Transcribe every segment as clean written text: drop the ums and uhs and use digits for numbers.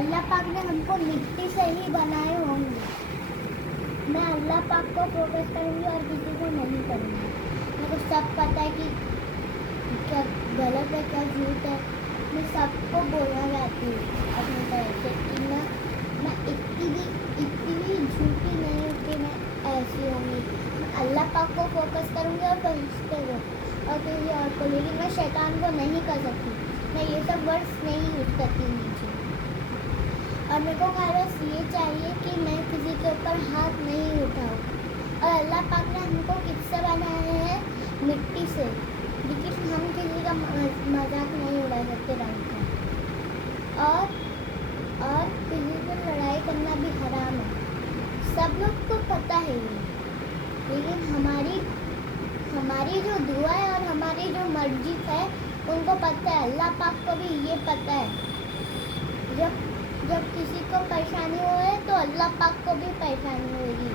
अल्लाह पाक ने हमको मिट्टी से ही बनाए होंगे। मैं अल्लाह पाक को फोकस करूँगी और किसी को नहीं करूँगी। मेरे को सब पता है कि क्या गलत है क्या झूठ है। मैं सबको बोलना चाहती हूँ अपनी तरफ से कि मैं इतनी भी झूठी नहीं हूँ कि मैं ऐसी होंगी। मैं अल्लाह पाक को फोकस करूँगी और फरिश्ते को और किसी और को, लेकिन मैं शैतान को नहीं कर सकती। मैं ये सब वर्ड्स नहीं यूज़ करती नीचे। और मेरे को बस ये चाहिए कि मैं किसी के ऊपर हाथ नहीं उठाऊँ। और अल्लाह पाक ने हमको किससे बनाया है? मिट्टी से। लेकिन हम किसी का मजाक नहीं उड़ा सकते रंग का। और किसी से लड़ाई करना भी हराम है। सब लोग को पता है ये, लेकिन हमारी जो दुआ है और हमारी जो मर्जी है उनको पता है। अल्लाह पाक को भी ये पता है। जब किसी को परेशानी होए तो अल्लाह पाक को भी परेशानी होगी।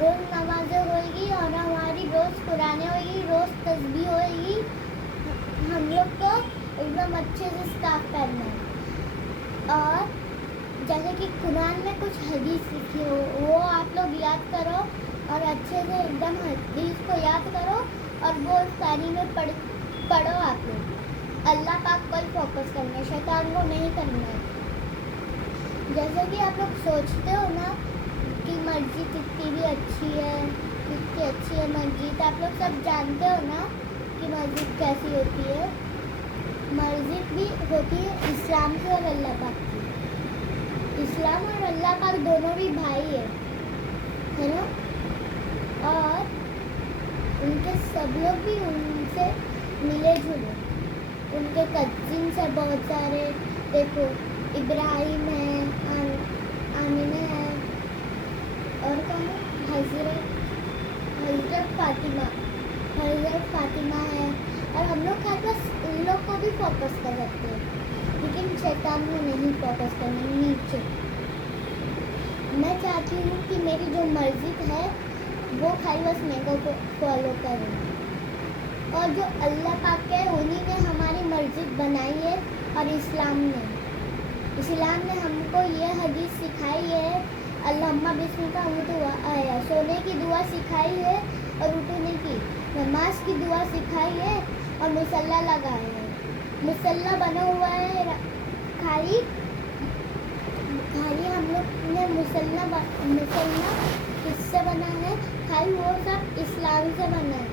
रोज़ नमाज़ें होगी और हमारी रोज़ कुरानें होगी, रोज़ तस्बीह होगी। हम लोग को एकदम अच्छे से स्कार्फ पहनना है। और जैसे कि कुरान में कुछ हदीस लिखी हो वो आप लोग याद करो और अच्छे से एकदम हदीस को याद करो और वो सारी में पढ़ो आप लोग। अल्लाह पाक को ही फोकस करना है, शैतान को नहीं करना है। जैसे कि आप लोग सोचते हो ना कि मस्जिद कितनी भी अच्छी है, कितनी अच्छी है मस्जिद। आप लोग सब जानते हो ना कि मस्जिद कैसी होती है। मस्जिद भी होती है इस्लाम से और अल्लाह पाक की। इस्लाम और अल्लाह पाक दोनों भी भाई है ना। और उनके सब लोग भी उनसे मिले जुले। उनके कजिन से बहुत सारे, देखो इब्राहिम है, आमिना है, और कौन है? हज़रत फातिमा है। और हम लोग क्या बस उन लोग को भी फोकस कर सकते हैं, लेकिन शैतान में नहीं फोकस करना नीचे। मैं चाहती हूँ कि मेरी जो मस्जिद है वो खाली बस मेरे को फॉलो करें। और जो अल्लाह पाक है उन्हीं ने हमारी मस्जिद बनाई है। और इस्लाम ने हमको ये हदीस सिखाई है, अल्लाहुम्मा बिस्मिका आया, सोने की दुआ सिखाई है और उठने की, नमाज की दुआ सिखाई है और मुसल्ला लगाया है। मुसल्ला बना हुआ है खाली हम लोग ने मुसल्ला किससे बना है? खाली वो सब इस्लाम से बना है।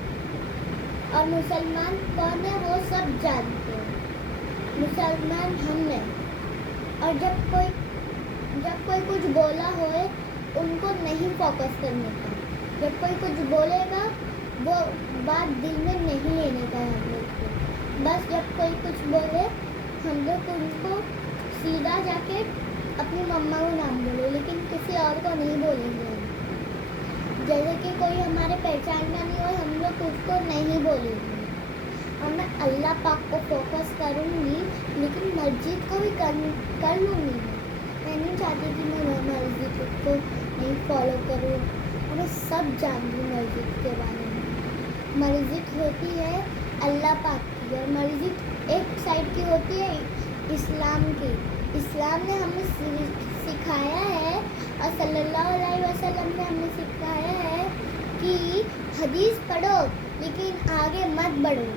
और मुसलमान कौन है वो सब जानते हैं। मुसलमान हम हैं। और जब कोई कुछ बोला होए उनको नहीं फोकस करने का। जब कोई कुछ बोलेगा वो बात दिल में नहीं लेने का है हम लोग को। बस जब कोई कुछ बोले हम लोग उनको सीधा जाके अपनी मम्मा को नाम बोले, लेकिन किसी और को नहीं बोलेंगे। जैसे कि कोई हमारे पहचान का नहीं हो हम लोग उसको नहीं बोलेंगे। और मैं अल्लाह पाक को फोकस करूँगी, लेकिन मस्जिद को भी कर लूँगी। मैं नहीं चाहती कि मैं मस्जिद को नहीं फॉलो करूँ। और मैं सब जानती हूँ मस्जिद के बारे में। मस्जिद होती है अल्लाह पाक की और मस्जिद एक साइड की होती है इस्लाम की। इस्लाम ने हमें सिखाया है और सल्लल्लाहु अलैहि वसल्लम ने हमें सिखाया है कि हदीस पढ़ो लेकिन आगे मत बढ़ो।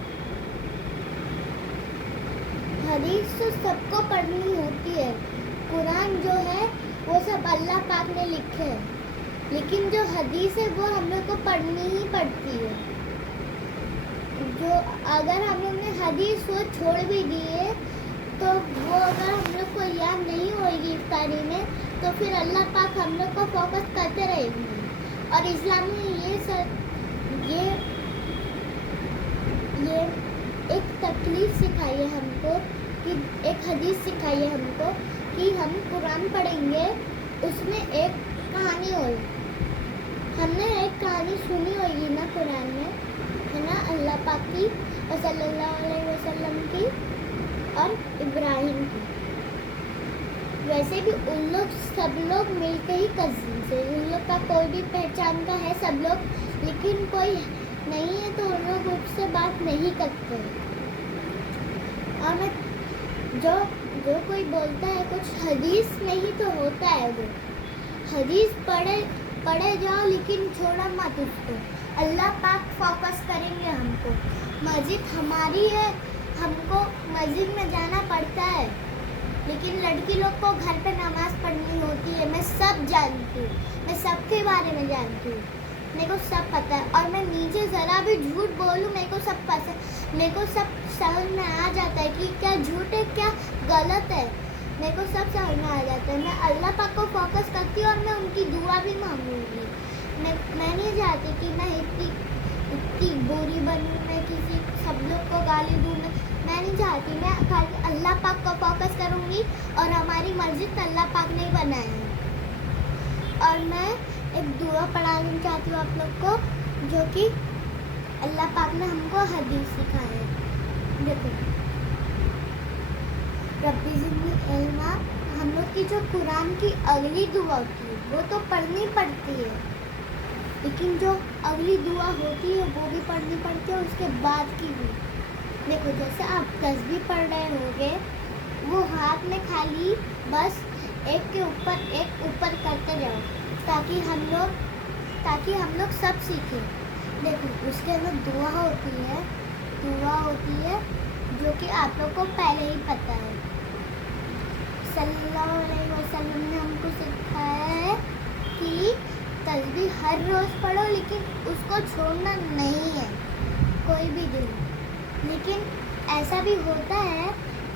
हदीस तो सबको पढ़नी होती है। कुरान जो है वो सब अल्लाह पाक ने लिखे है, लेकिन जो हदीस है वो हम लोग को पढ़नी ही पड़ती है। जो अगर हम लोग ने हदीस वो छोड़ भी दिए तो वो अगर हम लोग को याद नहीं होगी इफ्तारी में तो फिर अल्लाह पाक हम लोग को फोकस करते रहेंगे। और इस्लाम ने ये एक तकलीफ सिखाई है हमको कि एक हदीस सिखाई है हमको कि हम कुरान पढ़ेंगे उसमें एक कहानी होगी। हमने एक कहानी सुनी होगी ना कुरान में, है ना, अल्लाह पाक की और सल्लल्लाहु अलैहि वसल्लम की और इब्राहिम की। वैसे भी उन लोग सब लोग मिलते ही कज़िन से, उन लोग का कोई भी पहचान का है सब लोग, लेकिन कोई नहीं है तो उन लोग उससे बात नहीं करते। और मैं جو کوئی بولتا ہے کچھ حدیث نہیں تو ہوتا ہے وہ حدیث پڑھے جاؤ لیکن چھوڑا مت اس کو. اللہ پاک فوکس کریں گے ہم کو. مسجد ہماری ہے, ہم کو مسجد میں جانا پڑتا ہے, لیکن لڑکی لوگ کو گھر پہ نماز پڑھنی ہوتی ہے. میں سب جانتی ہوں, میں سب کے بارے میں جانتی ہوں, میرے کو سب پتہ ہے. اور میں نیچے ذرا بھی جھوٹ بولوں میرے کو سب پسند, میرے کو سب سمجھ میں آ جاتا ہے کہ کیا جھوٹ ہے کیا غلط ہے. میرے کو سب سمجھ میں آ جاتا ہے. میں اللہ پاک کو فوکس کرتی ہوں اور میں ان کی دعا بھی مانگوں گی. میں نہیں چاہتی کہ میں اتنی بری بنوں, میں کسی سب لوگ کو گالی دوں. میں نہیں چاہتی. میں خالی اللہ پاک کو فوکس کروں گی. اور ہماری مسجد اللہ پاک نے بنائی ہے. اور میں ایک دعا پڑھانا چاہتی ہوں آپ لوگ کو, جو کہ اللہ پاک نے ہم کو حدیث سکھائی ہے. دیکھو, ربی زدنی علما, ہم لوگ کی جو قرآن کی اگلی دعا ہوتی ہے وہ تو پڑھنی پڑتی ہے, لیکن جو اگلی دعا ہوتی ہے وہ بھی پڑھنی پڑتی ہے, اس کے بعد کی بھی. دیکھو, جیسے آپ تسبیح پڑھ رہے ہوگے, وہ ہاتھ میں خالی بس ایک کے اوپر کرتے جاؤ, تاکہ ہم لوگ سب سیکھیں. دیکھو, اس کے اندر دعا ہوتی ہے جو کہ آپ لوگ کو پہلے ہی پتہ ہے. صلی اللہ علیہ وسلم نے ہم کو سکھایا ہے کہ تسبیح ہر روز پڑھو, لیکن اس کو چھوڑنا نہیں ہے کوئی بھی دن. لیکن ایسا بھی ہوتا ہے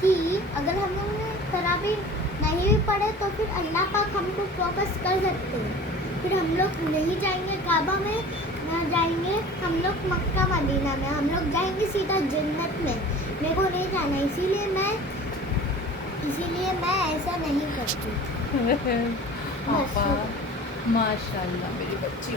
کہ اگر ہم لوگ نے تراویح نہیں بھی پڑھے تو پھر اللہ پاک ہم کو فوکس کر سکتے ہیں. پھر ہم لوگ نہیں جائیں گے کعبہ میں, نہ جائیں گے ہم لوگ مکہ مدینہ میں, ہم لوگ جائیں گے سیدھا جنت میں. میرے کو نہیں جانا, اسی لیے میں ایسا نہیں کرتی. ماشاء اللہ میری بچی.